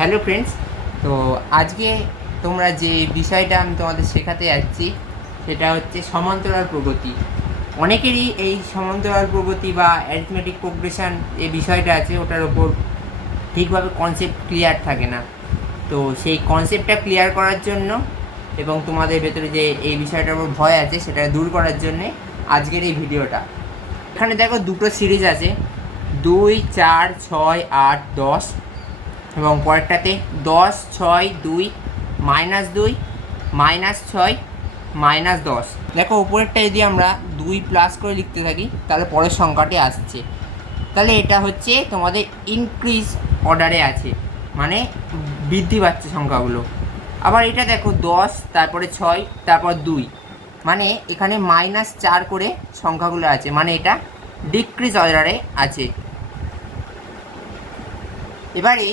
Hello friends. তো আজকে তোমরা যে বিষয়টা আমি তোমাদের শেখাতে যাচ্ছি সেটা হচ্ছে সমান্তরাল প্রগতি। অনেকেরই এই সমান্তরাল প্রগতি বা অ্যারিথমেটিক প্রোগ্রেশন যে বিষয়টা আছে ওটার ওপর ঠিকভাবে কনসেপ্ট ক্লিয়ার থাকে না। তো সেই কনসেপ্টটা ক্লিয়ার করার জন্য এবং তোমাদের ভেতরে যে এই বিষয়টার উপর ভয় আছে সেটা দূর করার জন্যে আজকের এই ভিডিওটা। এখানে দেখো দুটো সিরিজ আছে, 2, 4, 6, 8, 10 এবং পরেরটাতে 10, 6, 2, -2, -6, -10। দেখো উপরেরটা যদি আমরা 2 প্লাস করে লিখতে থাকি তাহলে পরের সংখ্যাটি আসছে। তাহলে এটা হচ্ছে তোমাদের ইনক্রিজ অর্ডারে আছে, মানে বৃদ্ধি পাচ্ছে সংখ্যাগুলো। আবার এটা দেখো 10, তারপরে 6, তারপর 2, মানে এখানে -4 করে সংখ্যাগুলো আছে, মানে এটা ডিক্রিজ অর্ডারে আছে। এবারে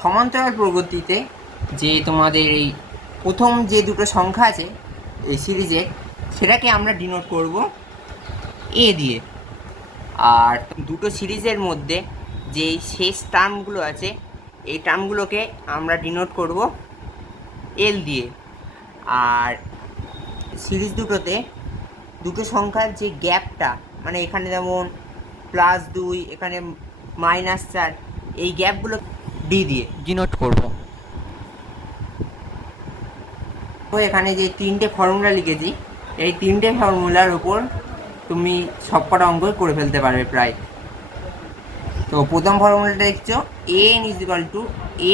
সমান্তরাল প্রগতিতে যে তোমাদের এই প্রথম যে দুটো সংখ্যা আছে এই সিরিজের, সেটাকে আমরা ডিনোট করব এ দিয়ে। আর দুটো সিরিজের মধ্যে যে শেষ টার্মগুলো আছে এই টার্মগুলোকে আমরা ডিনোট করব এল দিয়ে। আর সিরিজ দুটোতে দুটো সংখ্যার যে গ্যাপটা, মানে এখানে যেমন +2, এখানে -4, এই গ্যাপগুলো ডি দিয়ে ডিনোট করব। তো এখানে যে তিনটে ফর্মুলা লিখেছি এই তিনটে ফর্মুলার উপর তুমি সবকটা অঙ্কই করে ফেলতে পারবে প্রায়। তো প্রথম ফর্মুলাটা দেখছো n is equal to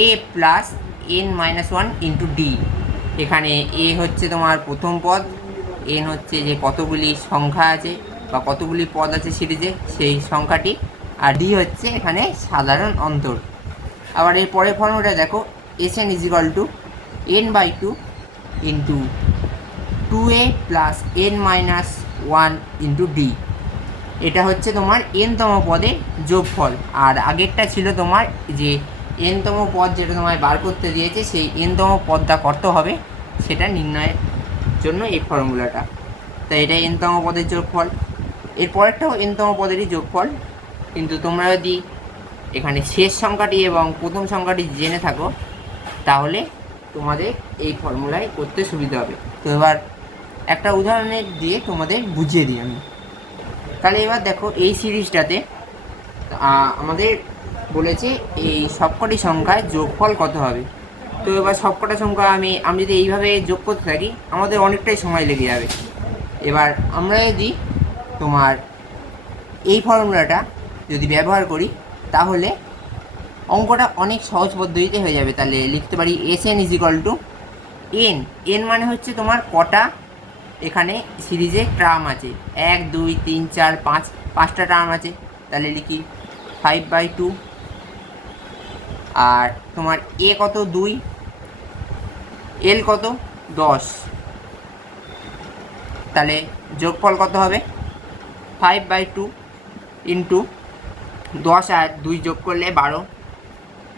a plus n minus 1 into d. এখানে এ হচ্ছে তোমার প্রথম পদ, এন হচ্ছে যে কতগুলি সংখ্যা আছে বা কতগুলি পদ আছে সিরিজে সেই সংখ্যাটি, আর ডি হচ্ছে এখানে সাধারণ অন্তর। আবার এর পরের ফর্মুলাটা দেখো S N is equal to n/2 into 2a plus n-1 into D. এটা হচ্ছে তোমার এনতম পদের যোগফল। আর আগেরটা ছিল তোমার যে এনতম পদ যেটা তোমায় বার করতে দিয়েছে সেই এনতম পদটা কত হবে সেটা নির্ণয়ের জন্য এই ফর্মুলাটা। তাই এটা এনতম পদের যোগফল, এর পরেরটাও এনতম পদেরই যোগফল। কিন্তু তোমরা যদি এখানে শেষ সংখ্যাটি এবং প্রথম সংখ্যাটি জেনে থাকো তাহলে তোমাদের এই ফর্মুলায় করতে সুবিধা হবে। তো এবার একটা উদাহরণের দিয়ে তোমাদের বুঝিয়ে দিই আমি। তাহলে এবার দেখো এই সিরিজটাতে আমাদের বলেছে এই সবকটি সংখ্যায় যোগফল কত হবে। তো এবার সবকটা সংখ্যা আমি যদি এইভাবে যোগ করতে থাকি আমাদের অনেকটাই সময় লেগে যাবে। এবার আমরা যদি তোমার এই ফর্মুলাটা যদি ব্যবহার করি তাহলে অঙ্কটা অনেক সহজ পদ্ধতিতে হয়ে যাবে। তাহলে লিখতে পারি S N is equal to N. N মানে হচ্ছে তোমার কটা এখানে সিরিজে টার্ম আছে, 1, 2, 3, 4, 5, 5টা টার্ম আছে। তাহলে লিখি 5/2। আর তোমার এ কত 2, এল কত 10, তাহলে যোগফল কত হবে 5/2 ইন্টু 10 আর 2 যোগ করলে 12,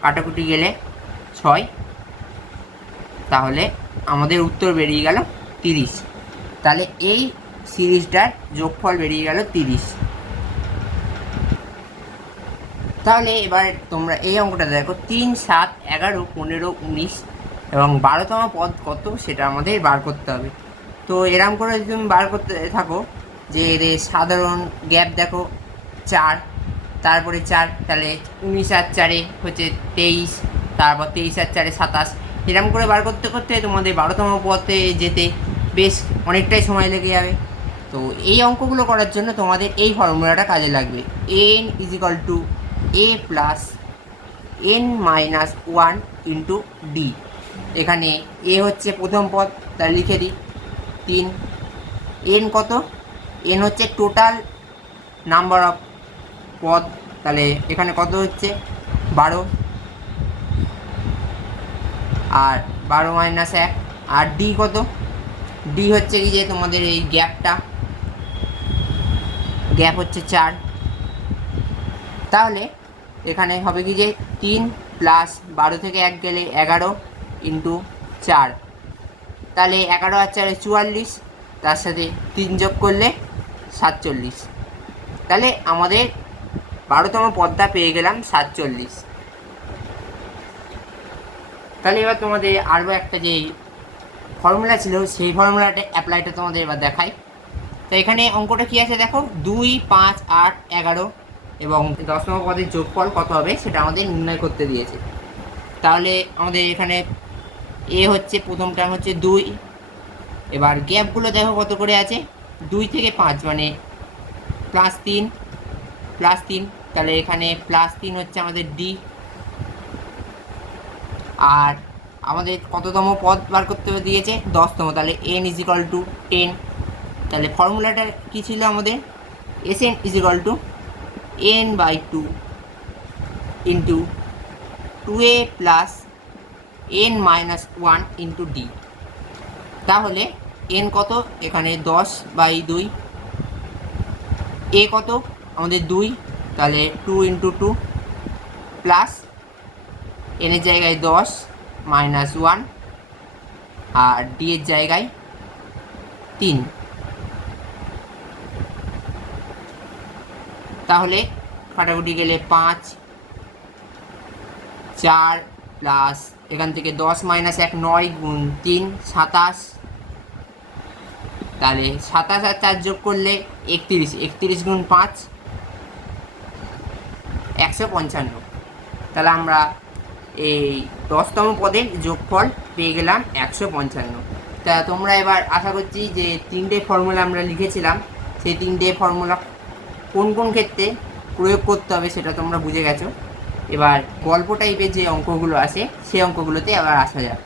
কাটাকুটি গেলে 6, তাহলে আমাদের উত্তর বেরিয়ে গেল 30। তাহলে এই সিরিজটার যোগফল বেরিয়ে গেল 30। তাহলে এবার তোমরা এই অঙ্কটা দেখো 3, 7, 11, 15, 19 এবং 12তম পদ কত সেটা আমাদের বার করতে হবে। তো এরম করে যদি তুমি বার করতে থাকো যে এদের সাধারণ গ্যাপ দেখো 4, তারপরে 4, তাহলে 19 আর 4 হচ্ছে 23, তারপর 23 আর 4 27, এরম করে বার করতে করতে তোমাদের 12তম পদে যেতে বেশ অনেকটাই সময় লেগে যাবে। তো এই অঙ্কগুলো করার জন্য তোমাদের এই ফর্মুলাটা কাজে লাগবে, N is equal to a plus n-1 into d. এখানে এ হচ্ছে প্রথম পদ, তাহলে লিখে দিই 3। এন কত, এন হচ্ছে টোটাল নাম্বার অফ পদ, তাহলে এখানে কত হচ্ছে 12, আর 12 - 1। আর ডি কত, ডি হচ্ছে কি যে তোমাদের এই গ্যাপটা, গ্যাপ হচ্ছে 4। তাহলে এখানে হবে কি যে 3 প্লাস 12 থেকে 1 গেলে 11 ইন্টু 4, তাহলে 11 আর 4 44, তার সাথে 3 যোগ করলে 47। তাহলে আমাদের 12তম পদটা পেয়ে গেলাম 47। তাহলে এবার তোমাদের আরও একটা যে ফর্মুলা ছিল সেই ফর্মুলাটা অ্যাপ্লাইটা তোমাদের এবার দেখাই। তো এখানে অঙ্কটা কী আছে দেখো, 2, 5, 8, 11 এবং 10তম পদের যোগফল কত হবে সেটা আমাদের নির্ণয় করতে দিয়েছে। তাহলে আমাদের এখানে এ হচ্ছে প্রথম টার্ম হচ্ছে 2, এবার গ্যাপগুলো দেখো কত করে আছে, 2 থেকে 5 মানে +3 +3, তাহলে এখানে +3 হচ্ছে আমাদের ডি। আর আমাদের কততম পদ বার করতে দিয়েছে, 10তম, তাহলে n = 10। তাহলে ফর্মুলাটা কী ছিল আমাদের, Sn = n/2 into 2a plus n-1 into D. তাহলে n কত, এখানে 10/2, a কত আমাদের 2, তাহলে 2 × 2 প্লাস n এর জায়গায় 10 -1 আর d এর জায়গায় 3। তাহলে কাটাকুটি গেলে 5, 4 প্লাস এখান থেকে 10 - 1 9 × 3 27, তাহলে 27 আর 4 যোগ করলে 31, 31 × 5 155। তাহলে আমরা এই 10তম পদের যোগফল পেয়ে গেলাম 155। তা তোমরা এবার আশা করছি যে 3টে ফর্মুলা আমরা লিখেছিলাম সেই 3টে ফর্মুলা কোন কোন ক্ষেত্রে প্রয়োগ করতে হবে সেটা তোমরা বুঝে গেছো। এবার গল্প টাইপের যে অঙ্কগুলো আছে সেই অঙ্কগুলোতে আবার আসা যাক।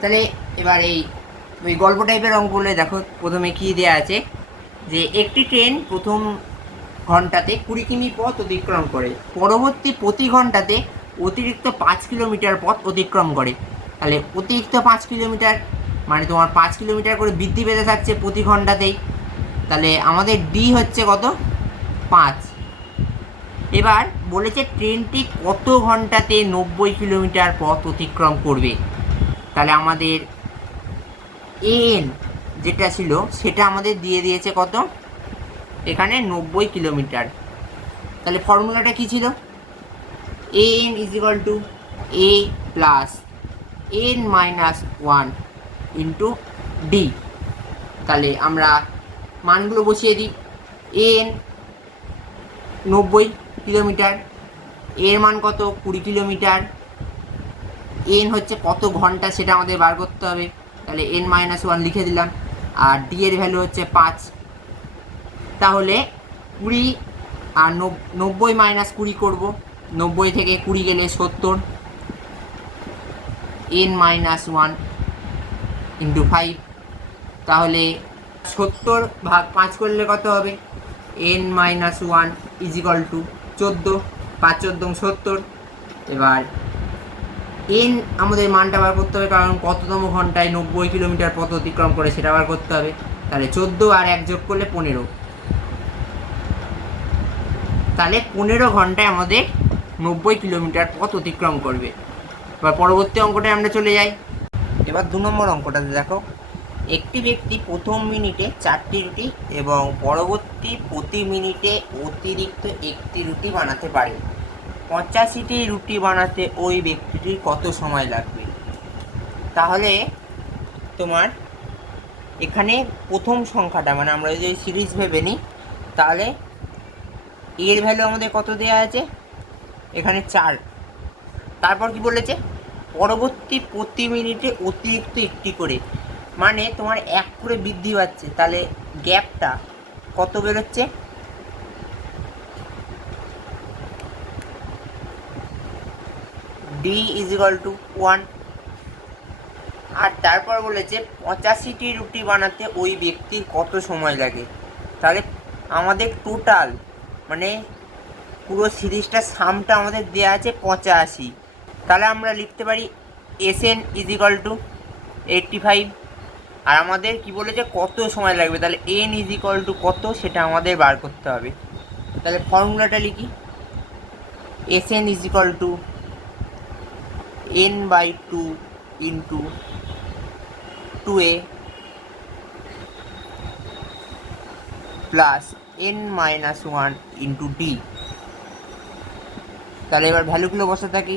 তাহলে এবার ওই গল্প টাইপের অঙ্কগুলো দেখো, প্রথমে কী দেওয়া আছে যে একটি ট্রেন প্রথম ঘন্টাতে 20 কিমি পথ অতিক্রম করে, পরবর্তী প্রতি ঘন্টাতে অতিরিক্ত 5 কিলোমিটার পথ অতিক্রম করে। তাহলে অতিরিক্ত 5 কিলোমিটার মানে তোমার 5 কিলোমিটার করে বৃদ্ধি পেতে থাকছে প্রতি ঘন্টাতেই। তাহলে আমাদের ডি হচ্ছে কত, 5। এবার বলেছে ট্রেনটি কত ঘন্টাতে 90 কিলোমিটার পথ অতিক্রম করবে। তাহলে আমাদের এন যেটা ছিল সেটা আমাদের দিয়ে দিয়েছে কত, এখানে 90 কিলোমিটার। তাহলে ফর্মুলাটা কী ছিল, an = a plus n-1 into D. তাহলে আমরা মানগুলো বসিয়ে দিই। an 90 কিলোমিটার, এর মান কত 20 কিলোমিটার, n হচ্ছে কত ঘন্টা সেটা আমাদের বার করতে হবে, তাহলে n-1 লিখে দিলাম, আর ডি এর ভ্যালু হচ্ছে 5। তাহলে 20 আর 90 - 20 করবো, 90 থেকে 20 গেলে 70, n-1 ইন্টু 5। তাহলে 70 ভাগ 5 করলে কত হবে, n-1 = 14, 5 × 14 70। এবার n আমাদের মানটা বার করতে হবে, কারণ কততম ঘন্টায় 90 কিলোমিটার পথ অতিক্রম করে সেটা বার করতে হবে। তাহলে 14 আর 1 যোগ করলে 15, তাহলে 15 ঘন্টায় আমাদের 90 কিলোমিটার পথ অতিক্রম করবে। এবার পরবর্তী অঙ্কটায় আমরা চলে যাই। এবার 2 নম্বর অঙ্কটাতে দেখো, একটি ব্যক্তি প্রথম মিনিটে 4টি রুটি এবং পরবর্তী প্রতি মিনিটে অতিরিক্ত 1টি রুটি বানাতে পারে। 85টি রুটি বানাতে ওই ব্যক্তিটির কত সময় লাগবে। তাহলে তোমার এখানে প্রথম সংখ্যাটা মানে আমরা যদি সিরিজ ভেবে নিই, তাহলে এর ভ্যালু আমাদের কত দেওয়া আছে, এখানে 4। তারপর কি বলেছে, পরবর্তী প্রতি মিনিটে অতিরিক্ত 1টি করে, মানে তোমার 1 করে বৃদ্ধি পাচ্ছে। তাহলে গ্যাপটা কত বেরোচ্ছে, ডি = 1। আর তারপর বলেছে 85টি রুটি বানাতে ওই ব্যক্তির কত সময় লাগে। তাহলে আমাদের টোটাল মানে পুরো সিরিজটা সামটা আমাদের দেওয়া আছে 85। তাহলে আমরা লিখতে পারি Sn = 85। আর আমাদের কি বলেছে কত সময় লাগবে, তাহলে n = কত সেটা আমাদের বার করতে হবে। তাহলে ফর্মুলাটা লিখি, Sn = n/2 into 2a plus n-1 into D. তাহলে এবার ভ্যালুগুলো বসে থাকি,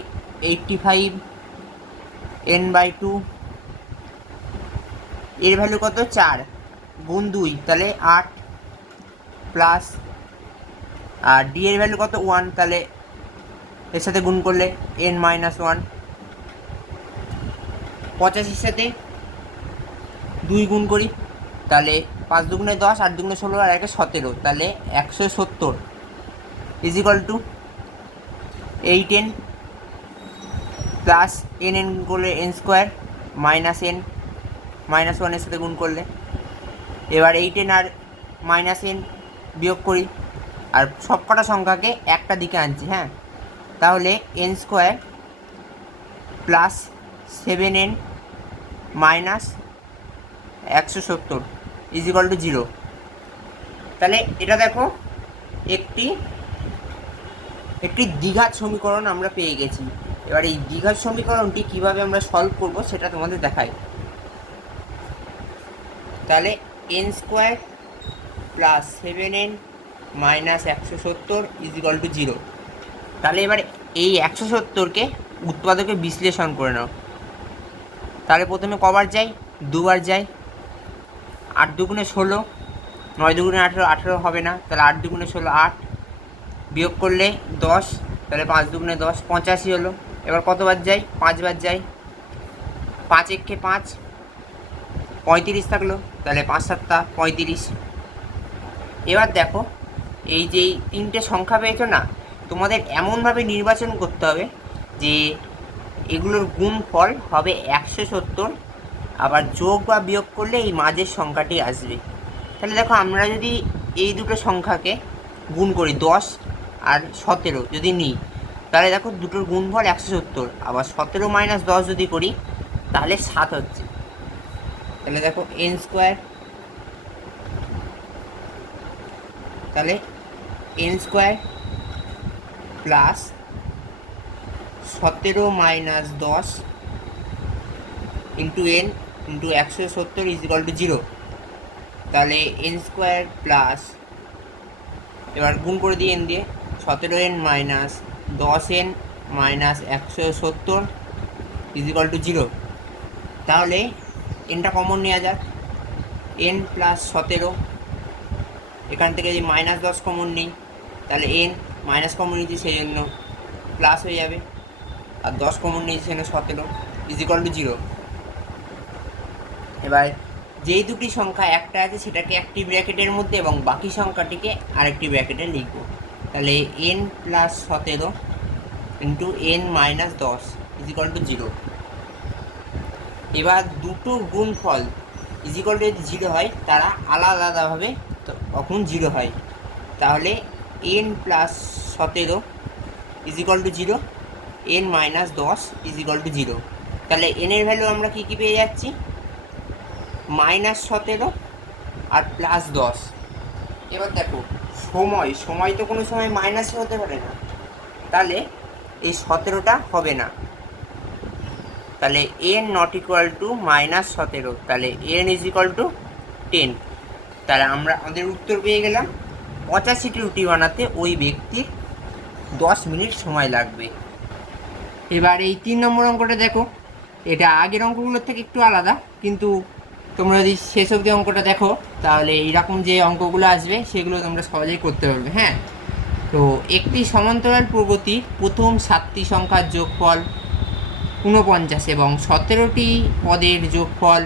85 n/2, এর ভ্যালু কত 4 গুণ 2 তাহলে 8 প্লাস, আর ডি এর ভ্যালু কত 1 তাহলে এর সাথে গুণ করলে n-1, 85 সাথে 2 গুণ করি তাহলে 5 দুগুণে 10, 8 দুগুণে 16, আর 1 17, তাহলে 170 is equal to 8n plus n গুণ করলে n square minus n minus 1 এর সাথে গুণ করলে, এবার 8n আর মাইনাস n বিয়োগ করি, আর সব কটা সংখ্যাকে একটা দিকে আনছি। হ্যাঁ, তাহলে n square plus 7n minus 170 is equal to 0। তাহলে এটা দেখো একটি দ্বিঘাত সমীকরণ আমরা পেয়ে গেছি। এবার এই দ্বিঘাত সমীকরণটি কিভাবে আমরা সলভ করব সেটা তোমাদের দেখাই। তাহলে n square plus 7n minus 170 is equal to 0। তাহলে এবার এই 170কে উৎপাদকে বিশ্লেষণ করে নাও। তাহলে প্রথমে কবার যাই, দুবার যাই। 8 দুগুণে 16, 9 দুগুণে 18, 18 হবে না, তাহলে 8 দুগুণে 16 8, বিয়োগ করলে 10, তাহলে 5 দুগুণে 10 85 হলো। এবার কতবার যাই, 5 বার যাই। 5 একে 5, 35 থাকলো, তাহলে 5 7 35। এবার দেখো এই যে তিনটে সংখ্যা পেয়েছো না, তোমাদের এমনভাবে নির্বাচন করতে হবে যে এগুলোর গুণফল হবে 170, আবার যোগ বা বিয়োগ করলে এই মাঝের সংখ্যাটি আসবে। তাহলে দেখো আমরা যদি এই দুটো সংখ্যাকে গুণ করি 10 আর 17 যদি নিই, তাহলে দেখো দুটোর গুণফল 170, আবার 17 মাইনাস 10 যদি করি তাহলে 7 হচ্ছে। তাহলে দেখো n স্কোয়ার, তাহলে n square plus 17 minus 10 into n into 170 is equal to 0। তাহলে n স্কোয়ার প্লাস, এবার গুণ করে দিই n দিয়ে, 17n minus 10n minus 170 is equal to 0। তাহলে nটা কমন নেওয়া যাক, n প্লাস 17, এখান থেকে যদি মাইনাস 10 কমন নিই তাহলে n মাইনাস কমন নিয়েছি সেই জন্য প্লাস হয়ে যাবে, আর 10 কমন নিয়েছি সেখানে 17 ইজ ইকুয়াল টু 0। এবার যেই দুটি সংখ্যা একটা আছে সেটাকে একটি ব্র্যাকেটের মধ্যে এবং বাকি সংখ্যাটিকে আরেকটি ব্র্যাকেটে লিখব। তাহলে n plus 17 into n minus 10 is equal to 0। এবার দুটো গুণফল ইজ ইকুয়াল টু যদি 0 হয় তারা আলাদা আলাদাভাবে তখন 0 হয়। তাহলে n plus 17 is equal to 0, n minus 10 is equal to 0। তাহলে n এর ভ্যালু আমরা কী কী পেয়ে যাচ্ছি, মাইনাস 17 আর প্লাস 10। এবার দেখো সময় তো কোনো সময় মাইনাসে হতে পারে না, তাহলে এই 17টা হবে না। তাহলে n not equal to minus 17, তাহলে n ইজ ইকুয়াল টু 10। তাহলে আমরা আমাদের উত্তর পেয়ে গেলাম 85টি রুটি বানাতে ওই ব্যক্তির 10 মিনিট সময় লাগবে। এবার এই 3 নম্বর অঙ্কটা দেখো, এটা আগের অঙ্কগুলোর থেকে একটু আলাদা, কিন্তু তোমরা যদি শেষ অবধি অঙ্কটা দেখো তাহলে এইরকম যে অঙ্কগুলো আসবে সেগুলো তোমরা সহজেই করতে পারবে। হ্যাঁ, তো একটি সমান্তরাল প্রগতির প্রথম 7টি সংখ্যার যোগফল 49 এবং 17টি পদের যোগফল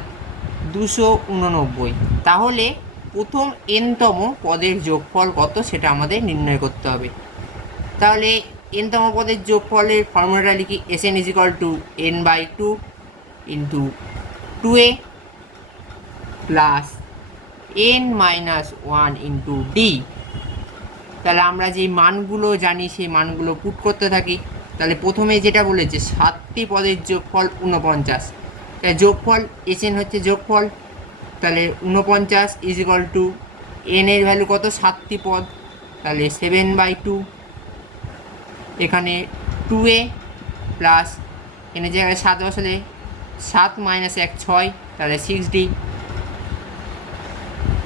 289, তাহলে প্রথম nতম পদের যোগফল কত সেটা আমাদের নির্ণয় করতে হবে। তাহলে nতম পদের যোগফলের ফর্মুলাটা লিখি, Sn is equal to n/2 into 2a plus n minus 1 into D. তাহলে আমরা যেই মানগুলো জানি সেই মানগুলো পুট করতে থাকি। তাহলে প্রথমে যেটা বলেছে 7টি পদের যোগফল 49, তাই যোগফল Sn হচ্ছে যোগফল, তাহলে 49 ইজ ইকুয়াল টু n এর ভ্যালু কত 7টি পদ, তাহলে 7/2, এখানে 2a প্লাস n এর জায়গায় 7 বসালে 7 মাইনাস 1 6, তাহলে 6d।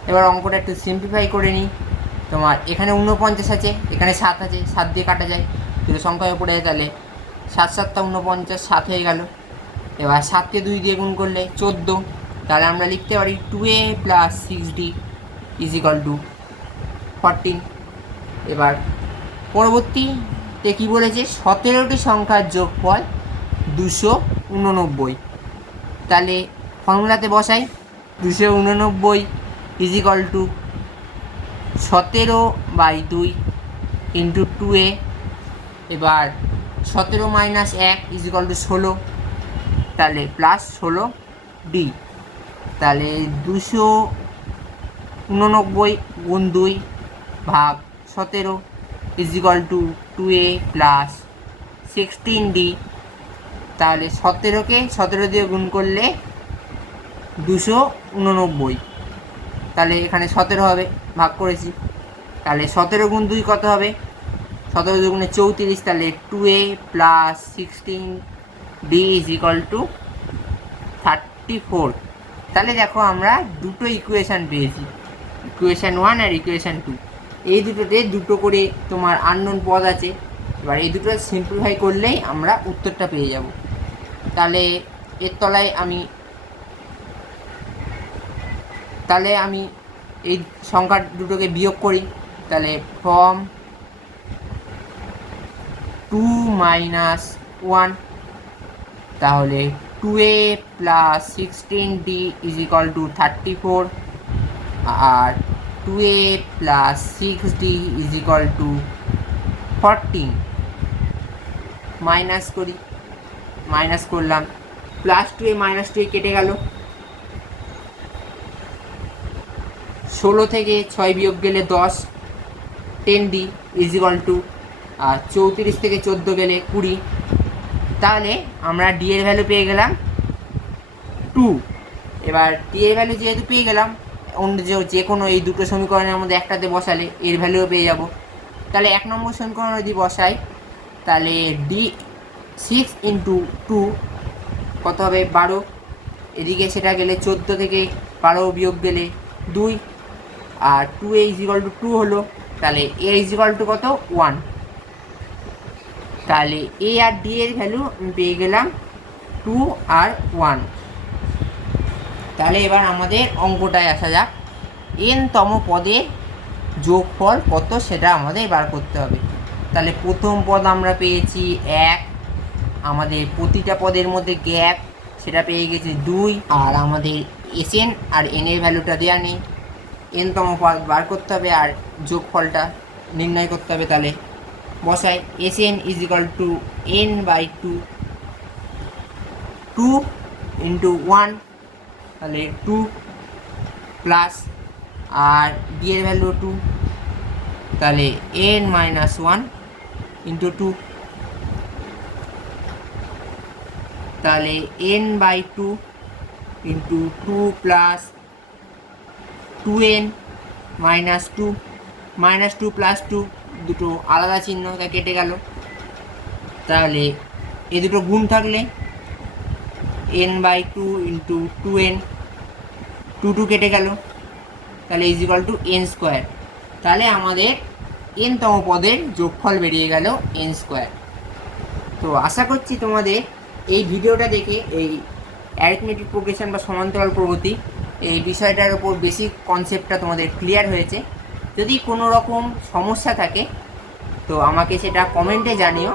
এবার অঙ্কটা একটু সিম্পলিফাই করে নিই। তোমার এখানে 49 আছে, এখানে 7 আছে, 7 দিয়ে কাটা যায়, দুটো সংখ্যায় পড়ে যায়, তাহলে 7 7 49, 7 হয়ে গেল। এবার 7কে 2 দিয়ে গুণ করলে 14, তাহলে আমরা লিখতে পারি 2a plus 6d is equal to 14। এবার পরবর্তীতে কী বলেছে, 17টি সংখ্যার যোগফল 289। তাহলে ফর্মুলাতে বসাই, 289 is equal two 17/2 into 2a। এবার 17 মাইনাস 1 ইজ ইকাল টু 16, তাহলে প্লাস 16d। তাহলে 289 গুণ 2 ভাগ 17 is equal two 2a plus 16d। তাহলে 17কে 17 দিয়ে গুণ করলে 289, তাহলে এখানে 17 হবে, ভাগ করেছি। তাহলে 17 গুণ 2 কত হবে, 17 দুগুণে 34, তাহলে 2a plus 16d is equal to 34। তাহলে দেখো আমরা দুটো ইকুয়েশান পেয়েছি, ইকুয়েশান 1 আর ইকুয়েশান 2। এই দুটোতে দুটো করে তোমার আননোন পদ আছে। এবার এই দুটো সিম্পলিফাই করলেই আমরা উত্তরটা পেয়ে যাব। তাহলে এর তলায় আমি এই সংখ্যা দুটোকে বিয়োগ করি। তাহলে ফ্রম 2 মাইনাস 1, তাহলে 2a plus 16d is equal to 34, আর 2a plus 6d is equal to 14। Minus করি, মাইনাস করলাম, প্লাস 2a মাইনাস 2a কেটে গেল। 16 থেকে 6 বিয়োগ গেলে 10, 10d ইজ ইকাল টু, আর 34 থেকে 14 গেলে 20। তাহলে আমরা ডি এর ভ্যালু পেয়ে গেলাম 2। এবার ডি এর ভ্যালু যেহেতু পেয়ে গেলাম, অন্য যে কোনো এই দুটো সমীকরণের মধ্যে একটাতে বসালে এর ভ্যালুও পেয়ে যাব। তাহলে 1 নম্বর সমীকরণ যদি বসাই, তাহলে ডি 6 ইন্টু 2 কত হবে, 12। এদিকে সেটা গেলে 14 থেকে 12 বিয়োগ গেলে 2, আর 2a ইজ ইকাল টু 2 হলো। তাহলে a ইজ ইকাল টু কত, 1। তাহলে a আর d এর ভ্যালু আমি পেয়ে গেলাম 2 আর 1। তাহলে এবার আমাদের অঙ্কটায় আসা যাক। n তম পদের যোগফল কত সেটা আমাদের বার করতে হবে। তাহলে প্রথম পদ আমরা পেয়েছি 1, আমাদের প্রতিটা পদের মধ্যে গ্যাপ সেটা পেয়ে গেছি 2, আর আমাদের Sn আর n এর ভ্যালুটা দেওয়া নেই। n তম পদ বার করতে হবে আর যোগফলটা নির্ণয় করতে হবে। তাহলে বসাই, Sn is equal two n/2, 2 into 1, তাহলে 2 প্লাস, আর ডি এর ভ্যালু 2, তাহলে n-1 ইন্টু 2, তাহলে n/2 into 2 plus 2n minus 2, minus 2 plus 2 দুটো আলাদা চিহ্ন, তা কেটে গেল। তাহলে এ দুটো গুণ থাকলে n/2 ইন্টু 2n, 2 কেটে গেল, তাহলে ইজ ইকাল টু n²। তাহলে আমাদের n তম পদের যোগফল বেরিয়ে গেল n²। তো আশা করছি তোমাদের এই ভিডিওটা দেখে এই অ্যারিথমেটিক প্রোগ্রেশন বা সমান্তরাল প্রগতি এই বিষয়টার উপর বেসিক কনসেপ্টটা তোমাদের ক্লিয়ার হয়েছে। যদি কোনো রকম সমস্যা থাকে তো আমাকে সেটা কমেন্টে জানিও,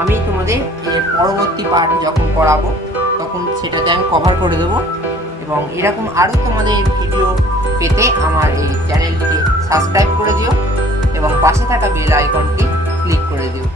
আমি তোমাদের পরবর্তী পার্ট যখন করাবো তখন সেটাতে আমি কভার করে দেবো। এবং এরকম আরও তোমাদের ভিডিও পেতে আমার এই চ্যানেলটিকে সাবস্ক্রাইব করে দিও এবং পাশে থাকা বেল আইকনটি ক্লিক করে দিও।